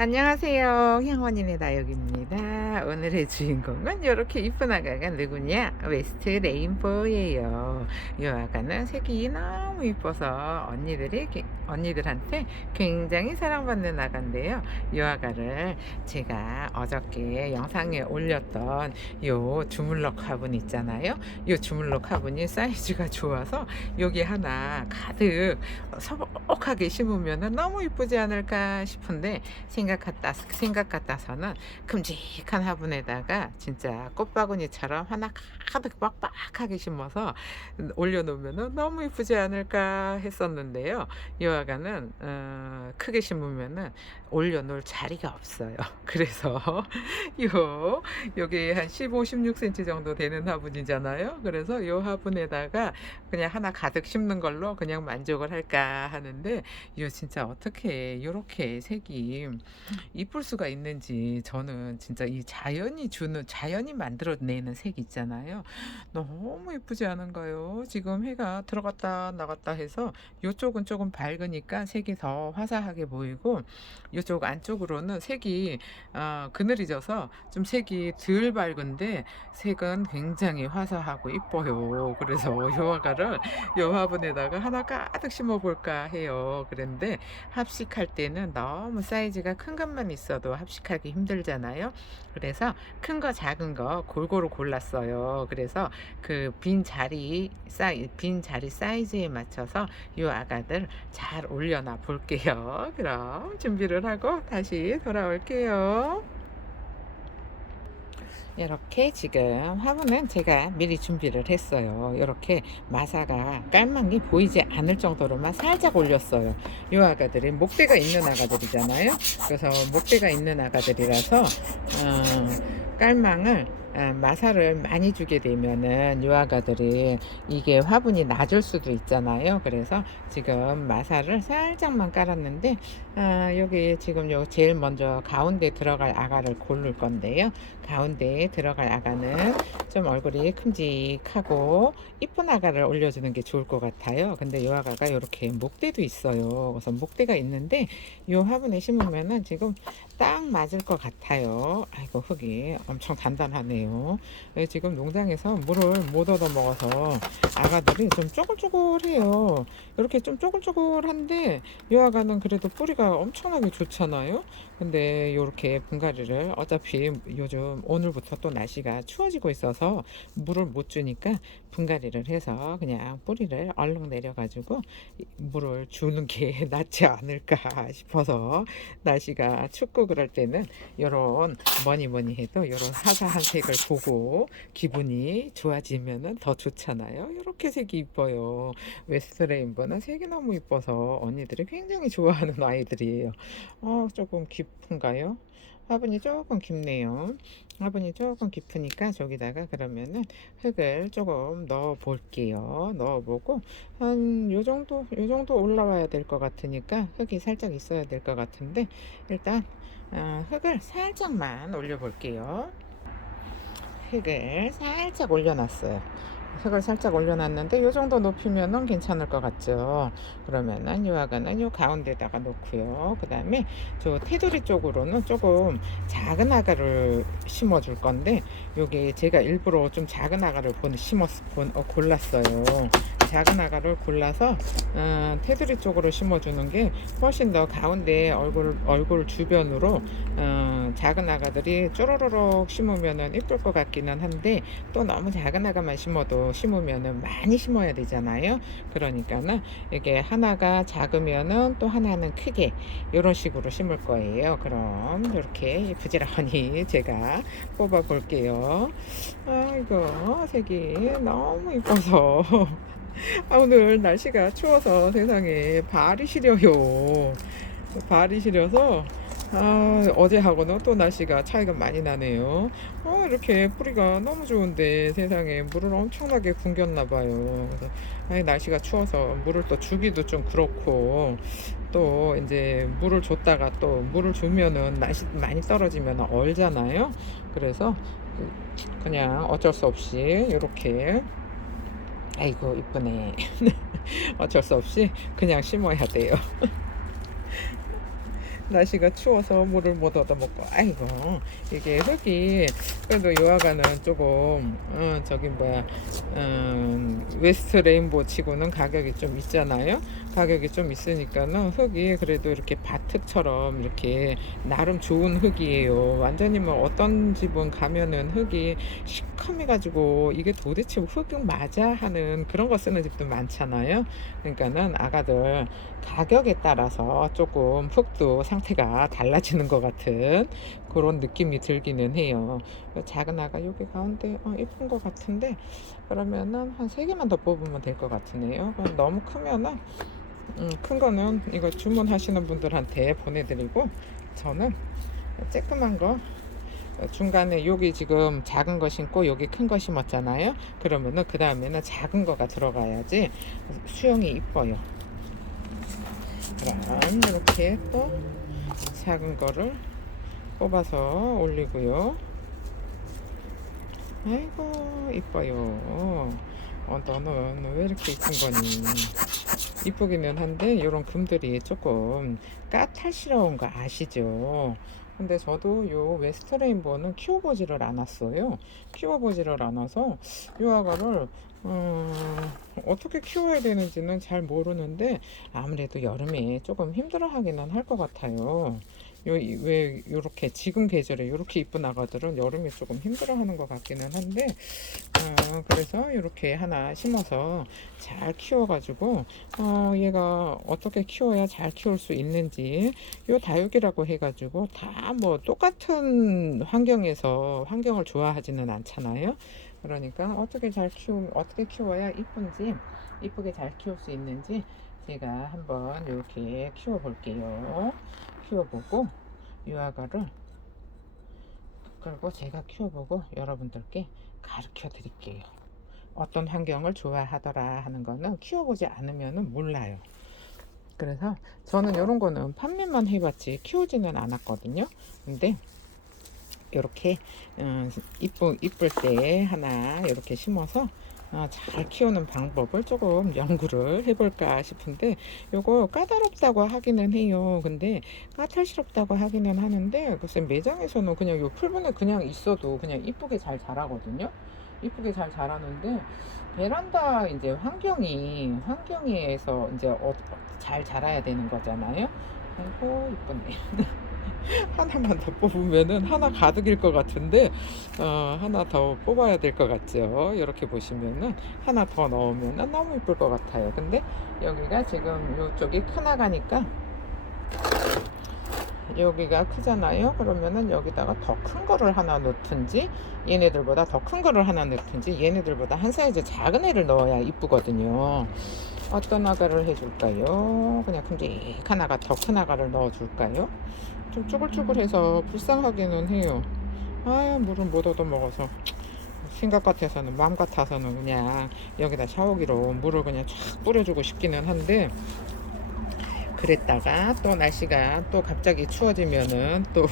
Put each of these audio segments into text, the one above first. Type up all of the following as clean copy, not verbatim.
안녕하세요. 향원인의 다육입니다. 오늘의 주인공은 이렇게 이쁜 아가가 누구냐? 웨스트 레인보우예요. 이 아가는 색이 너무 이뻐서 언니들한테 굉장히 사랑받는 아가인데요. 이 아가를 제가 어저께 영상에 올렸던 요 주물럭 화분 있잖아요. 요 주물럭 화분이 사이즈가 좋아서 여기 하나 가득 서복하게 심으면 너무 이쁘지 않을까 싶은데 생각 같아서는 큼직한 화분에다가 진짜 꽃바구니처럼 하나 가득 빡빡하게 심어서 올려놓으면 너무 이쁘지 않을까 했었는데요. 이 화가는 크게 심으면은 올려놓을 자리가 없어요. 그래서 여기 한 15, 16cm 정도 되는 화분이잖아요. 그래서 이 화분에다가 그냥 하나 가득 심는 걸로 그냥 만족을 할까 하는데, 이거 진짜 어떻게 이렇게 색이 이쁠 수가 있는지, 저는 진짜 이 자연이 만들어내는 색 있잖아요. 너무 이쁘지 않은가요? 지금 해가 들어갔다 나갔다 해서 이쪽은 조금 밝으니까 색이 더 화사하게 보이고, 이쪽 안쪽으로는 색이 그늘이져서 좀 색이 덜 밝은데 색은 굉장히 화사하고 이뻐요. 그래서 요 화분에다가 하나 가득 심어 볼까 해요. 그런데 합식할 때는 너무 사이즈가 큰 것만 있어도 합식하기 힘들잖아요. 그래서 큰 거 작은 거 골고루 골랐어요. 그래서 그 빈 자리 사이즈에 맞춰서 이 아가들 잘 올려놔 볼게요. 그럼 준비를 하고 다시 돌아올게요. 이렇게 지금 화분은 제가 미리 준비를 했어요. 이렇게 마사가 깔망이 보이지 않을 정도로만 살짝 올렸어요. 이 아가들이 목대가 있는 아가들이잖아요. 그래서 목대가 있는 아가들이라서 깔망을 마사를 많이 주게 되면은 이 아가들이 이게 화분이 낮을 수도 있잖아요. 그래서 지금 마사를 살짝만 깔았는데, 여기 지금 제일 먼저 가운데 들어갈 아가를 고를 건데요. 가운데에 들어갈 아가는 좀 얼굴이 큼직하고 이쁜 아가를 올려주는 게 좋을 것 같아요. 근데 이 아가가 이렇게 목대도 있어요. 그래서 목대가 있는데 이 화분에 심으면은 지금 딱 맞을 것 같아요. 아이고, 흙이 엄청 단단하네요. 지금 농장에서 물을 못 얻어 먹어서 아가들이 좀 쪼글쪼글해요. 이렇게 좀 쪼글쪼글한데 이 아가는 그래도 뿌리가 엄청나게 좋잖아요. 근데 이렇게 분갈이를 어차피 요즘 오늘부터 또 날씨가 추워지고 있어서 물을 못 주니까 분갈이를 해서 그냥 뿌리를 얼른 내려가지고 물을 주는 게 낫지 않을까 싶어서, 날씨가 춥고 그럴 때는 요런 뭐니 해도 요런 화사한 색을 보고 기분이 좋아지면은 더 좋잖아요. 이렇게 색이 이뻐요. 웨스트 레인보는 색이 너무 이뻐서 언니들이 굉장히 좋아하는 아이들이에요. 조금 깊은가요? 화분이 조금 깊네요. 화분이 조금 깊으니까 저기다가 그러면은 흙을 조금 넣어 볼게요. 넣어 보고 한 요 정도 올라와야 될 것 같으니까 흙이 살짝 있어야 될 것 같은데, 일단 흙을 살짝만 올려 볼게요. 흙을 살짝 올려놨어요. 흙을 살짝 올려놨는데 요 정도 높이면은 괜찮을 것 같죠. 그러면은 요 아가는 요 가운데다가 놓고요. 그 다음에 저 테두리 쪽으로는 조금 작은 아가를 심어 줄 건데, 요게 제가 일부러 좀 작은 아가를 골랐어요. 작은 아가를 골라서 테두리 쪽으로 심어주는 게 훨씬 더 가운데 얼굴 주변으로 작은 아가들이 쪼로로록 심으면은 이쁠 것 같기는 한데, 또 너무 작은 아가만 심으면은 많이 심어야 되잖아요. 그러니까는 이게 하나가 작으면은 또 하나는 크게 이런 식으로 심을 거예요. 그럼 이렇게 부지런히 제가 뽑아 볼게요. 이거 색이 너무 이뻐서 오늘 날씨가 추워서 세상에 발이 시려요. 발이 시려서 어제하고는 또 날씨가 차이가 많이 나네요. 이렇게 뿌리가 너무 좋은데 세상에 물을 엄청나게 굶겼나 봐요. 그래서 날씨가 추워서 물을 또 주기도 좀 그렇고, 또 이제 물을 줬다가 또 물을 주면은 날씨 많이 떨어지면 얼잖아요. 그래서 그냥 어쩔 수 없이 이렇게, 아이고 이쁘네. 어쩔 수 없이 그냥 심어야 돼요. 날씨가 추워서 물을 못 얻어먹고. 아이고, 이게 흙이 그래도 요아가는 조금 저기 뭐야 웨스트 레인보 치고는 가격이 좀 있잖아요. 가격이 좀 있으니까는 흙이 그래도 이렇게 바특처럼 이렇게 나름 좋은 흙이에요. 완전히 뭐 어떤 집은 가면은 흙이 시커매가지고 이게 도대체 흙 맞아 하는 그런 거 쓰는 집도 많잖아요. 그러니까는 아가들 가격에 따라서 조금 흙도 상태가 달라지는 것 같은 그런 느낌이 들기는 해요. 작은 아가 여기 가운데 예쁜 것 같은데 그러면은 한 3개만 더 뽑으면 될 것 같으네요. 너무 크면은 큰 거는 이거 주문하시는 분들한테 보내드리고 저는 쬐끄만 거 중간에 여기 지금 작은 거 심고 여기 큰 거 심었잖아요. 그러면은 그 다음에는 작은 거가 들어가야지 수영이 이뻐요. 그럼 이렇게 또 작은 거를 뽑아서 올리고요. 아이고 이뻐요. 너는 왜 이렇게 이쁜 거니? 이쁘기는 한데 이런 금들이 조금 까탈스러운 거 아시죠? 근데 저도 요 웨스트 레인보우는 키워보지를 않았어요. 키워보지를 않아서 요 아가를 어떻게 키워야 되는지는 잘 모르는데 아무래도 여름에 조금 힘들어 하기는 할 것 같아요. 왜 요렇게 지금 계절에 요렇게 이쁜 아가들은 여름에 조금 힘들어 하는 것 같기는 한데 그래서 이렇게 하나 심어서 잘 키워가지고 얘가 어떻게 키워야 잘 키울 수 있는지 요 다육이라고 해가지고 다 뭐 똑같은 환경에서 환경을 좋아하지는 않잖아요. 그러니까 어떻게 키워야 이쁜지 이쁘게 잘 키울 수 있는지 제가 한번 이렇게 키워 볼게요. 키워보고 유아가를 그리고 제가 키워보고 여러분들께 가르쳐 드릴게요. 어떤 환경을 좋아하더라 하는 거는 키워보지 않으면 몰라요. 그래서 저는 이런 거는 판매만 해봤지 키우지는 않았거든요. 근데 이렇게 이쁠 때 하나 이렇게 심어서 잘 키우는 방법을 조금 연구를 해볼까 싶은데 요거 까다롭다고 하기는 해요. 근데 까탈스럽다고 하기는 하는데 글쎄 매장에서는 그냥 요 풀분에 그냥 있어도 그냥 이쁘게 잘 자라거든요. 이쁘게 잘 자라는데 베란다 이제 환경에서 이제 잘 자라야 되는 거잖아요. 아이고 이쁘네. 하나만 더 뽑으면은 하나 가득일 것 같은데 하나 더 뽑아야 될 것 같죠. 이렇게 보시면은 하나 더 넣으면은 너무 이쁠 것 같아요. 근데 여기가 지금 이쪽이 크나가니까 여기가 크잖아요. 그러면은 여기다가 더 큰 거를 하나 넣든지 얘네들보다 더 큰 거를 하나 넣든지 얘네들보다 한 사이즈 작은 애를 넣어야 이쁘거든요. 어떤 아가를 해줄까요? 그냥 큼직한 아가 더 큰 아가를 넣어줄까요? 좀 쭈글쭈글해서 불쌍하기는 해요. 물은 못 얻어 먹어서 생각 같아서는 마음 같아서는 그냥 여기다 샤워기로 물을 그냥 쫙 뿌려주고 싶기는 한데 그랬다가 또 날씨가 또 갑자기 추워지면은 또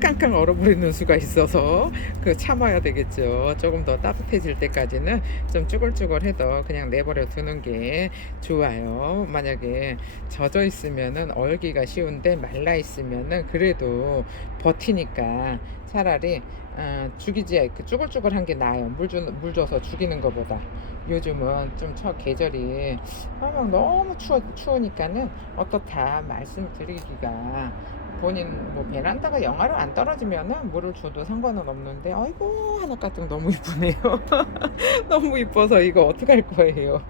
깡깡 얼어버리는 수가 있어서 그 참아야 되겠죠. 조금 더 따뜻해질 때까지는 좀 쭈글쭈글해도 그냥 내버려 두는 게 좋아요. 만약에 젖어 있으면은 얼기가 쉬운데 말라 있으면은 그래도 버티니까 차라리 죽이지 그 쭈글쭈글한 게 나아요. 물 줘서 죽이는 것보다. 요즘은 좀 계절이 막 너무 추우니까는 어떻다 말씀드리기가 본인 뭐 베란다가 영하로 안 떨어지면은 물을 줘도 상관은 없는데 아이고 하나 가득 너무 이쁘네요. 너무 이뻐서 이거 어떡할 거예요.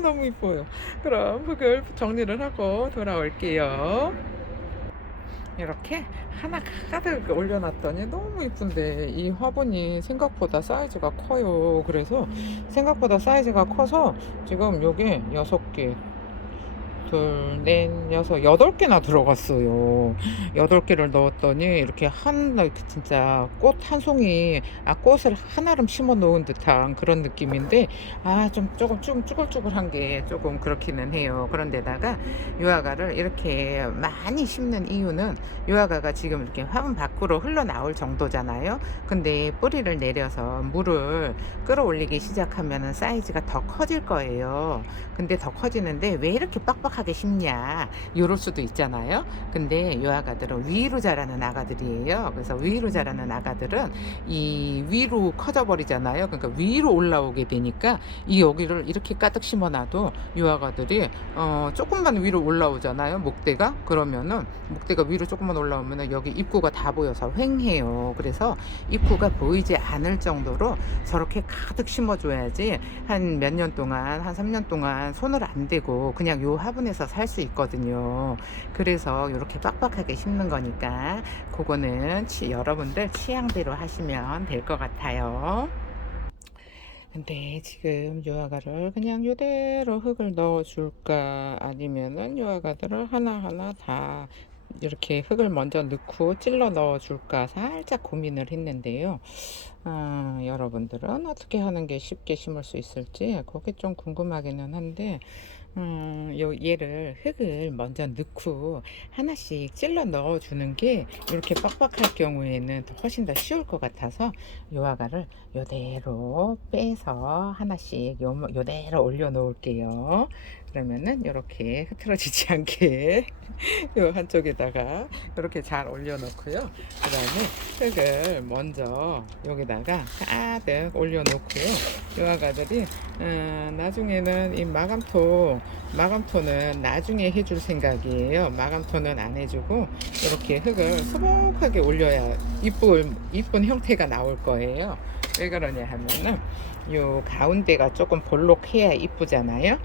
너무 이뻐요. 그럼 흙을 정리를 하고 돌아올게요. 이렇게 하나 가득 올려놨더니 너무 이쁜데 이 화분이 생각보다 사이즈가 커요. 그래서 생각보다 사이즈가 커서 지금 요게 6개 둘, 넷, 여섯, 8개나 들어갔어요. 8개를 넣었더니 이렇게 진짜 꽃 한 송이, 꽃을 하나름 심어 놓은 듯한 그런 느낌인데, 조금 쭈글쭈글한 게 조금 그렇기는 해요. 그런데다가 유아가를 이렇게 많이 심는 이유는 유아가가 지금 이렇게 화분 밖으로 흘러나올 정도잖아요. 근데 뿌리를 내려서 물을 끌어올리기 시작하면 사이즈가 더 커질 거예요. 근데 더 커지는데 왜 이렇게 빡빡 빡빡하게 심냐 이럴 수도 있잖아요. 근데 요 아가들은 위로 자라는 아가들이에요. 그래서 위로 자라는 아가들은 이 위로 커져 버리잖아요. 그러니까 위로 올라오게 되니까 이 여기를 이렇게 가득 심어놔도 요 아가들이 조금만 위로 올라오잖아요. 목대가 그러면은 목대가 위로 조금만 올라오면은 여기 입구가 다 보여서 휑해요. 그래서 입구가 보이지 않을 정도로 저렇게 가득 심어줘야지 한 몇 년 동안 한 3년 동안 손을 안 대고 그냥 요 화분에서 살 수 있거든요. 그래서 이렇게 빡빡하게 심는 거니까 그거는 여러분들 취향대로 하시면 될 것 같아요. 근데 지금 요 아가를 그냥 요대로 흙을 넣어 줄까 아니면은 요 아가들을 하나하나 다 이렇게 흙을 먼저 넣고 찔러 넣어 줄까 살짝 고민을 했는데요. 여러분들은 어떻게 하는 게 쉽게 심을 수 있을지 그게 좀 궁금하기는 한데 얘를 흙을 먼저 넣고 하나씩 찔러 넣어 주는 게 이렇게 빡빡할 경우에는 훨씬 더 쉬울 것 같아서 요 아가를 요대로 빼서 하나씩 요대로 올려 놓을게요. 그러면은 이렇게 흐트러지지 않게 요 한쪽에다가 이렇게 잘 올려 놓고요. 그 다음에 흙을 먼저 여기다가 가득 올려 놓고요. 요 아가들이 나중에는 이 마감토는 나중에 해줄 생각이에요. 마감토는 안 해주고 이렇게 흙을 수북하게 올려야 이쁜 형태가 나올 거예요. 왜 그러냐 하면은 요 가운데가 조금 볼록해야 이쁘잖아요.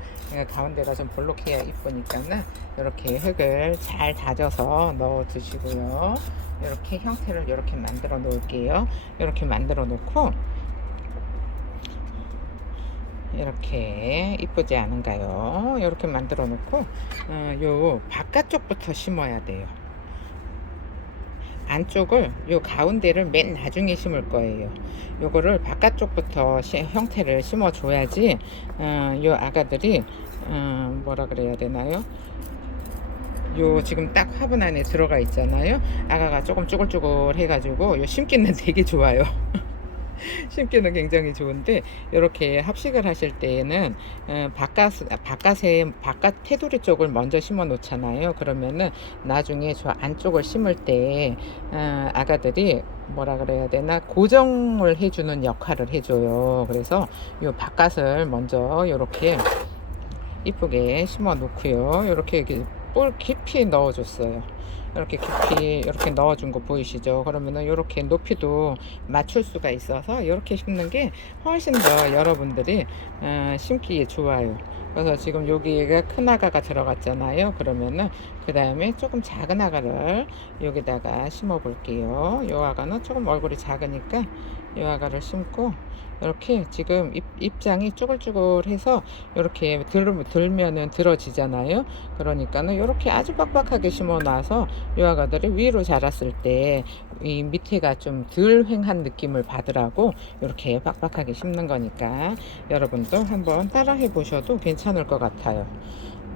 가운데가 좀 볼록해야 이쁘니까는 이렇게 흙을 잘 다져서 넣어 두시고요. 이렇게 형태를 이렇게 만들어 놓을게요. 이렇게 만들어 놓고 이렇게 이쁘지 않은가요? 이렇게 만들어 놓고 요 바깥쪽부터 심어야 돼요. 안쪽을 요 가운데를 맨 나중에 심을 거예요. 요거를 바깥쪽부터 형태를 심어 줘야지 요 아가들이 뭐라 그래야 되나요? 요 지금 딱 화분 안에 들어가 있잖아요. 아가가 조금 쭈글쭈글 해가지고 요 심기는 되게 좋아요. 심기는 굉장히 좋은데 이렇게 합식을 하실 때에는 바깥 테두리 쪽을 먼저 심어 놓잖아요. 그러면은 나중에 저 안쪽을 심을 때 아가들이 뭐라 그래야 되나 고정을 해주는 역할을 해줘요. 그래서 요 바깥을 먼저 이렇게 이쁘게 심어 놓고요. 이렇게 볼 깊이 넣어 줬어요. 이렇게 깊이 이렇게 넣어준 거 보이시죠? 그러면은 이렇게 높이도 맞출 수가 있어서 이렇게 심는 게 훨씬 더 여러분들이 심기에 좋아요. 그래서 지금 여기가 큰 아가가 들어갔잖아요. 그러면은 그 다음에 조금 작은 아가를 여기다가 심어 볼게요. 요 아가는 조금 얼굴이 작으니까 요 아가를 심고 이렇게 지금 입장이 쭈글쭈글해서 이렇게 들면은 들어지잖아요. 그러니까는 이렇게 아주 빡빡하게 심어 놔서 이 아가들이 위로 자랐을 때 이 밑에가 좀 덜 휑한 느낌을 받으라고 이렇게 빡빡하게 심는 거니까 여러분도 한번 따라 해 보셔도 괜찮을 것 같아요.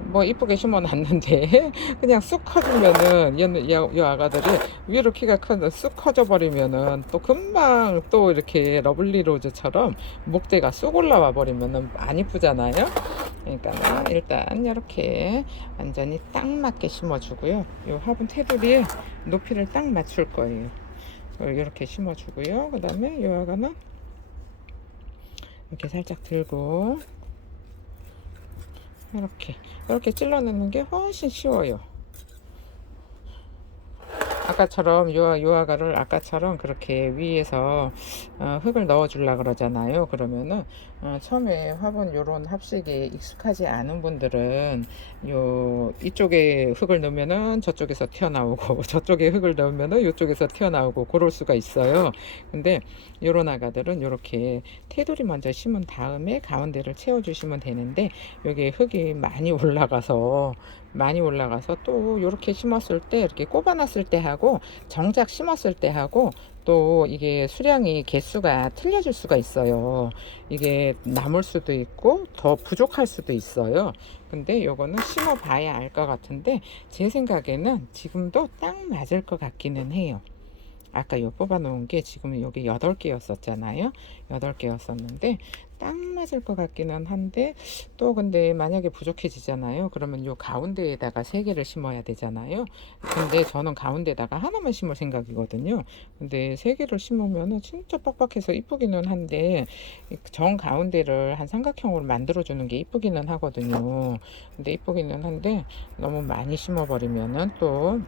뭐 이쁘게 심어 놨는데 그냥 쑥 커지면은 이 아가들이 위로 키가 큰데 쑥 커져 버리면은 또 금방 또 이렇게 러블리 로즈처럼 목대가 쑥 올라와 버리면은 안 이쁘잖아요. 그러니까 일단 이렇게 완전히 딱 맞게 심어 주고요. 요 화분 테두리에 높이를 딱 맞출 거예요. 이렇게 심어 주고요. 그 다음에 요 아가는 이렇게 살짝 들고 이렇게 찔러내는 게 훨씬 쉬워요. 아까처럼 요 아가를 아까처럼 그렇게 위에서 흙을 넣어 주려 그러잖아요. 그러면은 처음에 화분 요런 합식이 익숙하지 않은 분들은 요 이쪽에 흙을 넣으면은 저쪽에서 튀어나오고 저쪽에 흙을 넣으면은 요쪽에서 튀어나오고 그럴 수가 있어요. 근데 요런 아가들은 요렇게 테두리 먼저 심은 다음에 가운데를 채워 주시면 되는데 여기 흙이 많이 올라가서 또 이렇게 심었을 때 이렇게 꼽아놨을 때 하고 정작 심었을 때 하고 또 이게 수량이 개수가 틀려질 수가 있어요. 이게 남을 수도 있고 더 부족할 수도 있어요. 근데 요거는 심어 봐야 알 것 같은데 제 생각에는 지금도 딱 맞을 것 같기는 해요. 아까 요 뽑아 놓은 게 지금 여기 8개였었잖아요. 8개였었는데 딱 맞을 것 같기는 한데, 또 근데 만약에 부족해지잖아요. 그러면 요 가운데에다가 세 개를 심어야 되잖아요. 근데 저는 가운데다가 하나만 심을 생각이거든요. 근데 세 개를 심으면은 진짜 빡빡해서 이쁘기는 한데, 정 가운데를 한 삼각형으로 만들어주는 게 이쁘기는 하거든요. 근데 이쁘기는 한데 너무 많이 심어버리면은 또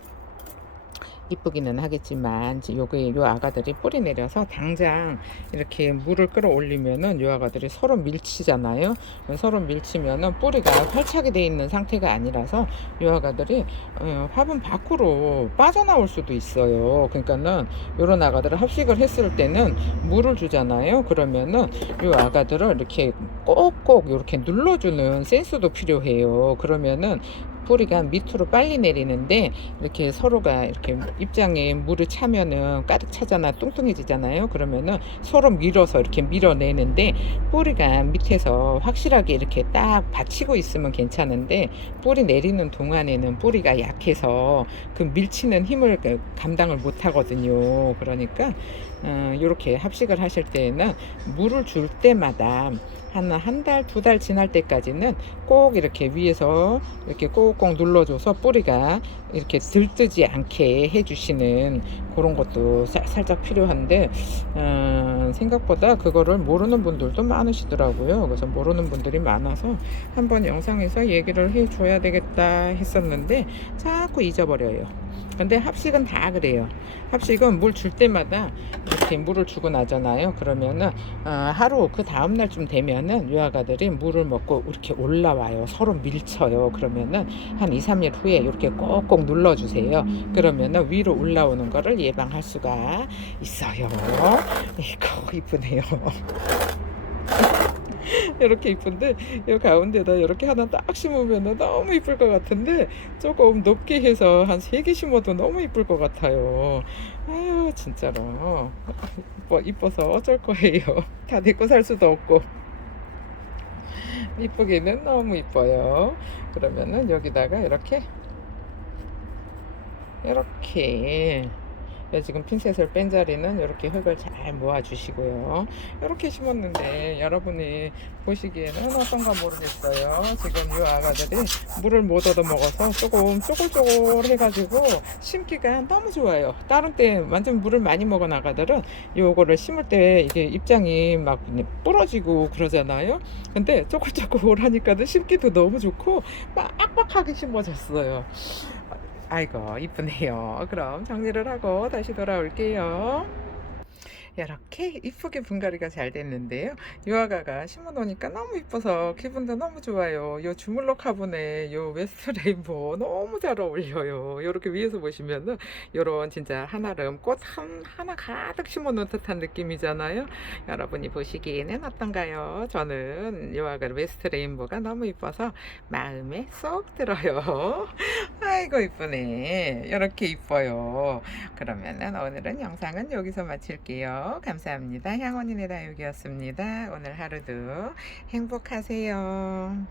이쁘기는 하겠지만, 요게 요 아가들이 뿌리 내려서 당장 이렇게 물을 끌어올리면은 요 아가들이 서로 밀치잖아요. 서로 밀치면은 뿌리가 활착이 돼 있는 상태가 아니라서 요 아가들이 화분 밖으로 빠져나올 수도 있어요. 그러니까는 요런 아가들을 합식을 했을 때는 물을 주잖아요. 그러면은 요 아가들을 이렇게 꼭꼭 이렇게 눌러주는 센스도 필요해요. 그러면은 뿌리가 밑으로 빨리 내리는데, 이렇게 서로가 이렇게 입장에 물을 차면은 가득 차잖아, 뚱뚱해지잖아요. 그러면은 서로 밀어서 이렇게 밀어내는데, 뿌리가 밑에서 확실하게 이렇게 딱 받치고 있으면 괜찮은데, 뿌리 내리는 동안에는 뿌리가 약해서 그 밀치는 힘을 감당을 못 하거든요. 그러니까 이렇게 합식을 하실 때에는 물을 줄 때마다 한 달, 두 달 지날 때까지는 꼭 이렇게 위에서 이렇게 꼭꼭 눌러줘서 뿌리가 이렇게 들뜨지 않게 해주시는 그런 것도 살짝 필요한데, 생각보다 그거를 모르는 분들도 많으시더라고요. 그래서 모르는 분들이 많아서 한번 영상에서 얘기를 해줘야 되겠다 했었는데 자꾸 잊어버려요. 근데 합식은 다 그래요. 합식은 물 줄 때마다 이렇게 물을 주고 나잖아요. 그러면은 하루 그 다음날쯤 되면은 유아가들이 물을 먹고 이렇게 올라와요. 서로 밀쳐요. 그러면은 한 2, 3일 후에 이렇게 꼭꼭 눌러주세요. 그러면은 위로 올라오는 거를 예방할 수가 있어요. 이거 이쁘네요. 이렇게 이쁜데, 이 가운데다 이렇게 하나 딱 심으면 너무 이쁠 것 같은데, 조금 높게 해서 한 3개 심어도 너무 이쁠 것 같아요. 아유 진짜로 이뻐서 어쩔 거예요. 다 내고 살 수도 없고. 이쁘기는 너무 이뻐요. 그러면은 여기다가 이렇게 지금 핀셋을 뺀 자리는 이렇게 흙을 잘 모아 주시고요. 이렇게 심었는데 여러분이 보시기에는 어떤가 모르겠어요. 지금 이 아가들이 물을 못 얻어 먹어서 조금 쪼글쪼글 해가지고 심기가 너무 좋아요. 다른 때 완전 물을 많이 먹은 아가들은 요거를 심을 때 이게 입장이 막 부러지고 그러잖아요. 근데 쪼글쪼글 하니까는 심기도 너무 좋고 막 빡빡하게 심어졌어요. 아이고 이쁘네요. 그럼 정리를 하고 다시 돌아올게요. 이렇게 이쁘게 분갈이가 잘 됐는데요. 유아가가 심어 놓으니까 너무 이뻐서 기분도 너무 좋아요. 요 주물럭 화분에 요 웨스트 레인보우 너무 잘 어울려요. 요렇게 위에서 보시면은 요런 진짜 한아름 꽃 하나 가득 심어 놓은 듯한 느낌이잖아요. 여러분이 보시기에는 어떤가요? 저는 유아가 웨스트 레인보우가 너무 이뻐서 마음에 쏙 들어요. 아이고 이쁘네. 이렇게 이뻐요. 그러면은 오늘은 영상은 여기서 마칠게요. 감사합니다. 향원이네 다육이었습니다. 오늘 하루도 행복하세요.